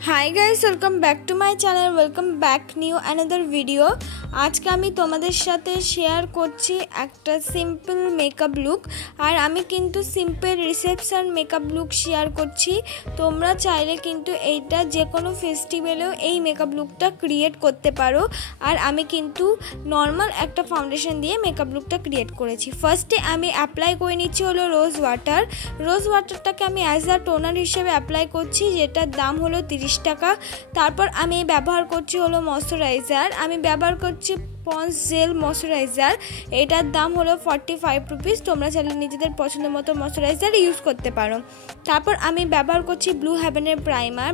High guys welcome back to my channel welcome back new another video. आज के आमी तोमादेर साथे शेयर करछि एकटा सिम्पल मेकअप लुक और आमी किन्तु simple reception makeup look share करछि। तोमरा चाइले किन्तु एइटा जे कोनो फेस्टिवलेও এই मेकअप लुकटा क्रिएट करते पारो और आमी किन्तु नर्माल एकटा फाउंडेशन दिए मेकअप लुकटा क्रिएट करेछि। फार्स्टे आमी अप्लाई करे निচ্ছি हलो रोज वाटारटाके आमी एज अ टोनार हिसेबे अप्लाई करछि जेटार दाम हलो 30 টাকা। তারপর আমি ব্যবহার করছি হলো ময়শ্চারাইজার, আমি ব্যবহার করছি পন্স জেল ময়শ্চারাইজার, এটার দাম হলো 45 রুপিস। তোমরা চাইলে নিজেদের পছন্দ মতো ময়শ্চারাইজার ইউজ করতে পারো। তারপর আমি ব্যবহার করছি ব্লু হেভেনের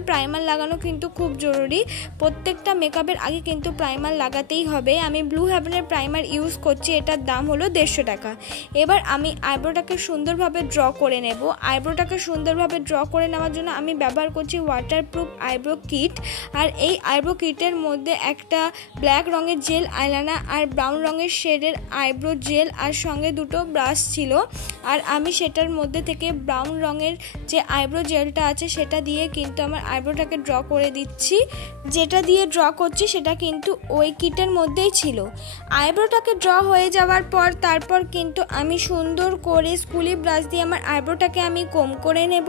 প্রাইমার লাগানো কিন্তু খুব জরুরি, প্রত্যেকটা মেকআপের আগে কিন্তু প্রাইমার লাগাতেই হবে। আমি ব্লু হেভেনের প্রাইমার ইউজ করছি, এটার দাম হলো 150 টাকা। এবার আমি আইব্রোটাকে সুন্দরভাবে ড্র করে নেব। আইব্রোটাকে সুন্দরভাবে ড্র করে নেওয়ার জন্য আমি ব্যবহার করছি ওয়াটারপ্রুফ আইব্রো কিট। আর এই আইব্রো কিটের মধ্যে একটা ব্ল্যাক রঙের জেল আইলাইনার আর ব্রাউন রঙের শেডের আইব্রো জেল আর সঙ্গে দুটো ব্রাশ ছিল। আর আমি সেটার মধ্যে থেকে ব্রাউন রঙের যে আইব্রো জেলটা আছে সেটা দিয়ে কিন্তু আমার আইব্রোটাকে ড্র করে দিচ্ছি। যেটা দিয়ে ড্র করছি সেটা কিন্তু ওই কিটের মধ্যেই ছিল। আইব্রোটাকে ড্র হয়ে যাওয়ার পর তারপর কিন্তু আমি সুন্দর করে স্কুলি ব্রাশ দিয়ে আমার আইব্রোটাকে আমি কম করে নেব।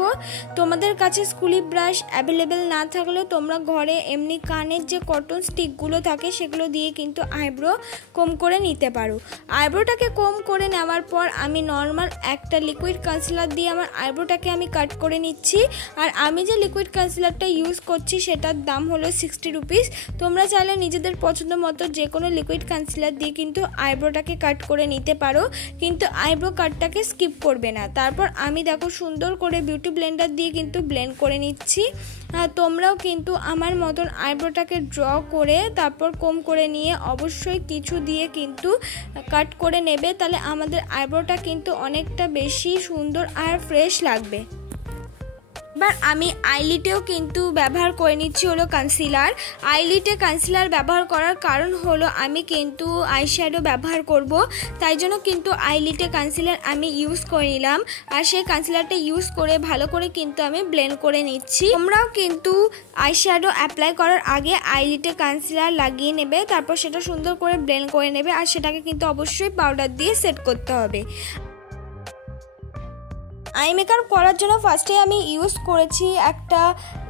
তোমাদের কাছে স্কুলি ব্রাশ অ্যাভেলেবেল না থাকলেও তোমরা ঘরে এমনি কানের যে কটন স্টিকগুলো থাকে সেগুলো দিয়ে কিন্তু আইব্রো কম করে নিতে পারো। আইব্রোটাকে কম করে নেওয়ার পর আমি নর্মাল একটা লিকুইড কনসিলার দিয়ে আমার আইব্রোটাকে আমি কাট করে নিচ্ছি। আর আমি যে লিকুইড কনসিলারটা ইউজ করছি সেটার দাম হলো 60 রুপিস। তোমরা চাইলে নিজেদের পছন্দ মতো যে কোনো লিকুইড কনসিলার দিয়ে কিন্তু আইব্রোটাকে কাট করে নিতে পারো, কিন্তু আইব্রো কাটটাকে স্কিপ করবে না। তারপর আমি দেখো সুন্দর করে বিউটি ব্লেন্ডার দিয়ে কিন্তু ব্লেন্ড করে নিচ্ছি। তোমরাও কিন্তু আমার মতন আইব্রোটাকে ড্র করে তারপর কম করে নিয়ে অবশ্যই কিছু দিয়ে কিন্তু কাট করে নেবে, তাহলে আমাদের আইব্রোটা কিন্তু অনেকটা বেশি সুন্দর আর ফ্রেশ লাগবে। এবার আমি আইলিটেও কিন্তু ব্যবহার করে নিচ্ছি হলো কনসিলার। আইলিটে কনসিলার ব্যবহার করার কারণ হলো আমি কিন্তু আইশ্যাডো ব্যবহার করব, তাই জন্য কিন্তু আইলিটে কনসিলার আমি ইউজ করে নিলাম। আর সেই কনসিলারটা ইউজ করে ভালো করে কিন্তু আমি ব্লেন্ড করে নিচ্ছি। তোমরাও কিন্তু আইশ্যাডো অ্যাপ্লাই করার আগে আইলিটে কনসিলার লাগিয়ে নেবে, তারপর সেটা সুন্দর করে ব্লেন্ড করে নেবে। আর সেটাকে কিন্তু অবশ্যই পাউডার দিয়ে সেট করতে হবে। আই মেকআপ করার জন্য ফার্স্টে আমি ইউজ করেছি একটা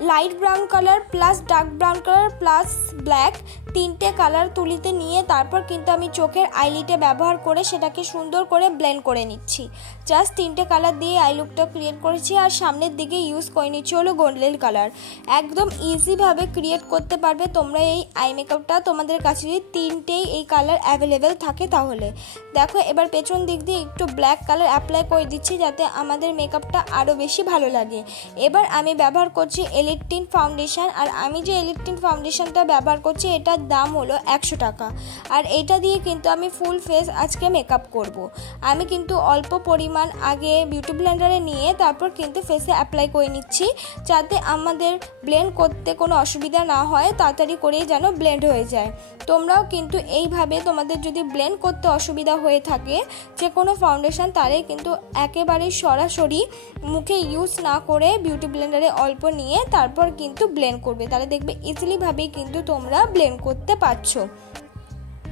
light brown colour plus dark brown colour plus black, তিনটে কালার তুলিতে নিয়ে তারপর কিন্তু আমি চোখের আইলিটে ব্যবহার করে সেটাকে সুন্দর করে ব্লেন্ড করে নিচ্ছি। জাস্ট তিনটে কালার দিয়ে আই লুকটা ক্রিয়েট করেছি। আর সামনের দিকে ইউজ করে নিচ্ছি হলো গোল্ডেন কালার। একদম ইজিভাবে ক্রিয়েট করতে পারবে তোমরা এই আই মেকআপটা, তোমাদের কাছে যদি তিনটেই এই কালার অ্যাভেলেবেল থাকে তাহলে। দেখো এবার পেছন দিক দিয়ে একটু ব্ল্যাক কালার অ্যাপ্লাই করে দিচ্ছি যাতে আমাদের মেকআপটা আরও বেশি ভালো লাগে। এবার আমি ব্যবহার করছি এলিট টিন্ট ফাউন্ডেশন। আর আমি যে এলিট টিন্ট ফাউন্ডেশনটা ব্যবহার করছি এটার দাম হলো 100 টাকা। আর এটা দিয়ে কিন্তু আমি ফুল ফেস আজকে মেকআপ করব। আমি কিন্তু অল্প পরিমাণ আগে বিউটি ব্লেন্ডারে নিয়ে তারপর কিন্তু ফেসে অ্যাপ্লাই করে নিচ্ছি যাতে আমাদের ব্লেন্ড করতে কোনো অসুবিধা না হয়, তাড়াতাড়ি করেই যেন ব্লেন্ড হয়ে যায়। তোমরাও কিন্তু এইভাবে তোমাদের যদি ব্লেন্ড করতে অসুবিধা হয়ে থাকে যে কোনো ফাউন্ডেশন, তাহলে কিন্তু একেবারেই সরাসরি মুখে ইউজ না করে বিউটি ব্লেন্ডারে অল্প নিয়ে তারপর কিন্তু ব্লেন্ড করবে, তাহলে দেখবে ইজিলিভাবেই কিন্তু তোমরা ব্লেন্ড করতে পারছো।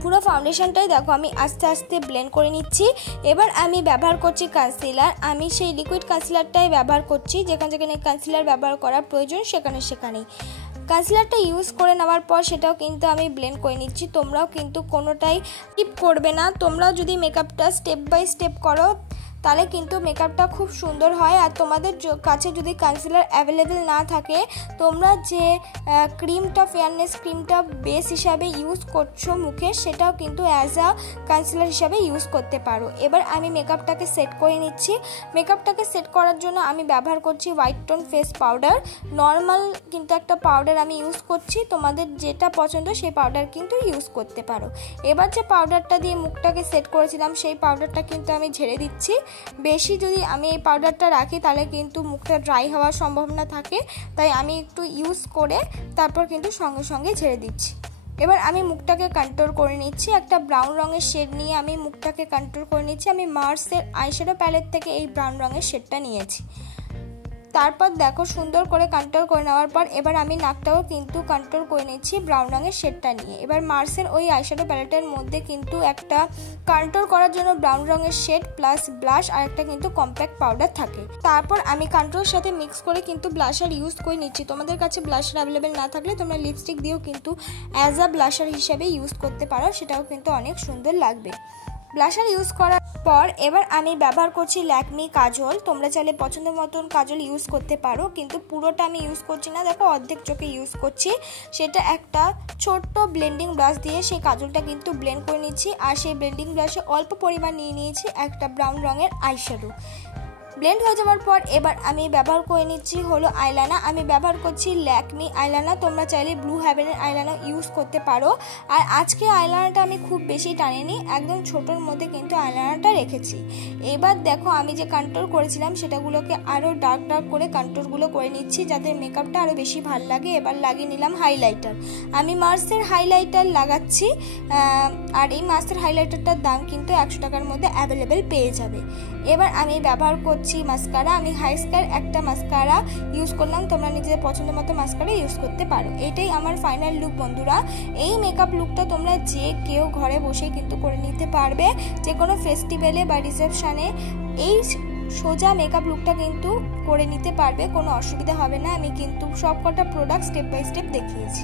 পুরো ফাউন্ডেশনটাই দেখো আমি আস্তে আস্তে ব্লেন্ড করে নিচ্ছি। এবার আমি ব্যবহার করছি কনসিলার। আমি সেই লিকুইড কনসিলারটাই ব্যবহার করছি, যেখানে কনসিলার ব্যবহার করার প্রয়োজন সেখানেই কনসিলারটা ইউজ করে নেওয়ার পর সেটাও কিন্তু আমি ব্লেন্ড করে নিচ্ছি। তোমরাও কিন্তু কোনোটাই স্কিপ করবে না। তোমরাও যদি মেকআপটা স্টেপ বাই স্টেপ করো তাহলে কিন্তু মেকআপটা খুব সুন্দর হয়। আর তোমাদের কাছে যদি কনসিলার অ্যাভেলেবেল না থাকে তোমরা যে ক্রিমটা ফেয়ারনেস ক্রিমটা বেস হিসাবে ইউজ করছো মুখে সেটাও কিন্তু অ্যাজ আ কনসিলার হিসাবে ইউজ করতে পারো। এবার আমি মেকআপটাকে সেট করে নিচ্ছি। মেকআপটাকে সেট করার জন্য আমি ব্যবহার করছি white tone face powder. Normal কিন্তু একটা পাউডার আমি ইউজ করছি, তোমাদের যেটা পছন্দ সেই পাউডার কিন্তু ইউজ করতে পারো। এবার যে পাউডারটা দিয়ে মুখটাকে সেট করেছিলাম সেই পাউডারটা কিন্তু আমি ঝেড়ে দিচ্ছি। বেশি যদি আমি এই পাউডারটা রাখি তাহলে কিন্তু মুখটা ড্রাই হওয়ার সম্ভাবনা থাকে, তাই আমি একটু ইউজ করে তারপর কিন্তু সঙ্গে সঙ্গে ঝেড়ে দিচ্ছি। এবার আমি মুখটাকে কন্ট্রোল করে নিচ্ছি। একটা ব্রাউন রঙের শেড নিয়ে আমি মুখটাকে কন্ট্রোল করে নিচ্ছি। আমি মার্সের আইশ্যাডো প্যালেট থেকে এই ব্রাউন রঙের শেডটা নিয়েছি। তারপর দেখো সুন্দর করে কন্ট্রোল করে নেওয়ার পর এবার আমি নাকটাও কিন্তু কন্ট্রোল করে নিচ্ছি ব্রাউন রঙের শেডটা নিয়ে। এবার মার্সের ওই আইশ্যাডো প্যালেটের মধ্যে কিন্তু একটা কন্ট্রোল করার জন্য ব্রাউন রঙের শেড প্লাস ব্লাশ আর একটা কিন্তু কম্প্যাক্ট পাউডার থাকে। তারপর আমি কন্ট্রোলের সাথে মিক্স করে কিন্তু ব্লাশার ইউজ করে নিচ্ছি। তোমাদের কাছে ব্লাশার অ্যাভেলেবেল না থাকলে তোমরা লিপস্টিক দিয়েও কিন্তু অ্যাজ আ ব্লাশার হিসেবে ইউজ করতে পারো, সেটাও কিন্তু অনেক সুন্দর লাগবে। ব্লাশার ইউজ করার পর এবার আমি ব্যবহার করছি ল্যাকমি কাজল। তোমরা চাইলে পছন্দ মতন কাজল ইউজ করতে পারো, কিন্তু পুরোটা আমি ইউজ করছি না, দেখো অর্ধেক চোখে ইউজ করছি। সেটা একটা ছোট্ট ব্লেন্ডিং ব্রাশ দিয়ে সেই কাজলটা কিন্তু ব্লেন্ড করে নিচ্ছি। আর সেই ব্লেন্ডিং ব্রাশে অল্প পরিমাণ নিয়ে নিয়েছি একটা ব্রাউন রঙের আইশ্যাডো। ব্লেন্ড হয়ে যাওয়ার পর এবার আমি ব্যবহার করে নিচ্ছি হলো আইলাইনার। আমি ব্যবহার করছি ল্যাকমি আইলাইনার, তোমরা চাইলে ব্লু হেভেনের আইলাইনার ইউজ করতে পারো। আর আজকে আইলাইনারটা আমি খুব বেশি টানিনি, একদম ছোটোর মধ্যে কিন্তু আইলাইনারটা রেখেছি। এবার দেখো আমি যে কন্ট্রোল করেছিলাম সেটাগুলোকে আরও ডার্ক ডার্ক করে কন্ট্রোলগুলো করে নিচ্ছি যাতে মেকআপটা আরও বেশি ভালো লাগে। এবার লাগিয়ে নিলাম হাইলাইটার। আমি মার্সের হাইলাইটার লাগাচ্ছি, আর এই মার্সের হাইলাইটারটার দাম কিন্তু 100 টাকার মধ্যে অ্যাভেলেবেল পেয়ে যাবে। এবার আমি ব্যবহার করছি মাস্কারা। আমি হাইস্কার একটা মাস্কারা ইউজ করলাম, তোমরা নিজেদের পছন্দ মতো মাস্কারা ইউজ করতে পারো। এটাই আমার ফাইনাল লুক বন্ধুরা। এই মেকআপ লুকটা তোমরা যে কেউ ঘরে বসেই কিন্তু করে নিতে পারবে, যে কোনো ফেস্টিভ্যালে বা রিসেপশানে এই সোজা মেকআপ লুকটা কিন্তু করে নিতে পারবে, কোনো অসুবিধা হবে না। আমি কিন্তু সব কটা প্রোডাক্ট স্টেপ বাই স্টেপ দেখিয়েছি।